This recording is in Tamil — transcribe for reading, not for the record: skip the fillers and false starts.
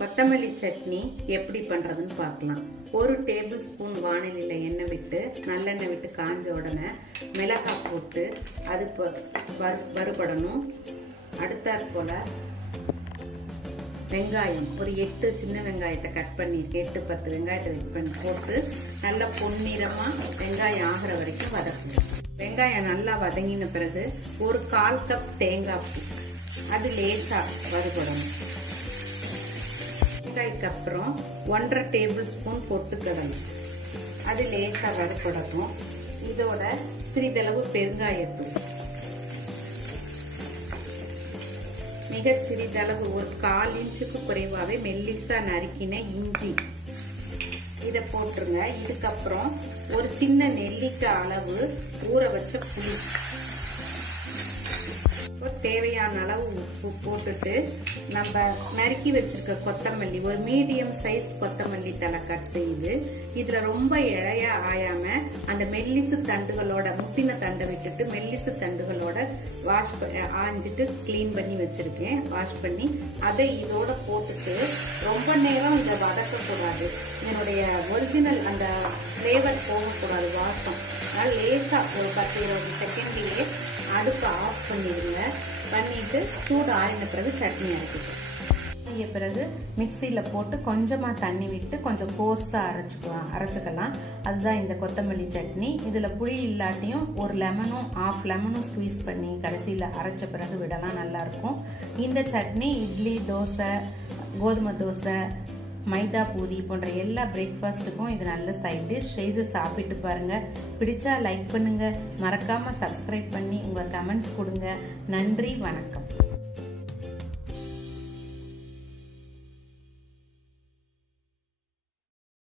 கொத்தமல்லி சட்னி எப்படி பண்றதுன்னு பார்க்கலாம். ஒரு டேபிள் ஸ்பூன் வானிலையில எண்ணெய் விட்டு நல்லெண்ணெய் விட்டு காஞ்ச உடனே மிளகாய் போட்டு அது வறுபடணும். அடுத்தாற் போல வெங்காயம் ஒரு 8 சின்ன வெங்காயத்தை கட் பண்ணியிருக்கேன். 8-10 வெங்காயத்தை கட் பண்ணி போட்டு நல்லா பொன்னிறமா வெங்காயம் ஆகிற வரைக்கும் வதக்கணும். வெங்காயம் நல்லா வதங்கின பிறகு ஒரு 1/4 கப் தேங்காய் பூ அது லேசா வறுபடணும். வெங்காய்க்கு அப்புறம் 1/2 டேபிள் ஸ்பூன் பொட்டுக்கடலை அது லேசா வறுபடணும். இதோட சிறிதளவு பெருங்காயத்தூள், மிக சிறிதளவு ஒரு 1/4 இன்ச்சுக்கு குறைவாவே மெல்லிசா நறுக்கின இஞ்சி இதை போட்டுருங்க. இதுக்கப்புறம் ஒரு சின்ன நெல்லிக்காய் அளவு ஊற வச்ச புளி, தேவையான அளவு உப்பு போட்டுட்டு நம்ம நறுக்கி வச்சிருக்க கொத்தமல்லி, ஒரு மீடியம் சைஸ் கொத்தமல்லி தலை கட் செய்து இதுல ரொம்ப இழையா ஆயாம அந்த மெல்லிசு தண்டுகளோட முத்தின தண்டை விட்டுட்டு மெல்லிசு தண்டுகளோட ஆஞ்சிட்டு கிளீன் பண்ணி வச்சிருக்கேன். வாஷ் பண்ணி அதை இதோட போட்டுட்டு ரொம்ப நேரம் இதை வதக்கக்கூடாது. என்னுடைய ஒரிஜினல் அந்த ஃப்ளேவர் போகக்கூடாது, வாசம். அதனால லேசா ஒரு 10-20 செகண்ட்லயே அடுப்பை ஆஃப் பண்ணிடுங்க. பண்ணிட்டு சூடு ஆறின பிறகு சட்னி அரைச்சிட்டு பிறகு மிக்சியில் போட்டு கொஞ்சமாக தண்ணி விட்டு கொஞ்சம் கோர்ஸாக அரைச்சிக்கலாம். அதுதான் இந்த கொத்தமல்லி சட்னி. இதில் புளி இல்லாட்டியும் ஒரு லெமனும் 1/2 லெமனும் ஸ்குவீஸ் பண்ணி கடைசியில் அரைச்ச பிறகு விடலாம், நல்லாயிருக்கும். இந்த சட்னி இட்லி, தோசை, கோதுமை தோசை, மைதா, பூரி போன்ற எல்லா பிரேக்ஃபாஸ்ட்டுக்கும் இது நல்ல சைட் டிஷ். செய்து சாப்பிட்டு பாருங்கள். பிடிச்சா லைக் பண்ணுங்கள். மறக்காமல் சப்ஸ்கிரைப் பண்ணி உங்கள் கமெண்ட்ஸ் கொடுங்க. நன்றி, வணக்கம்.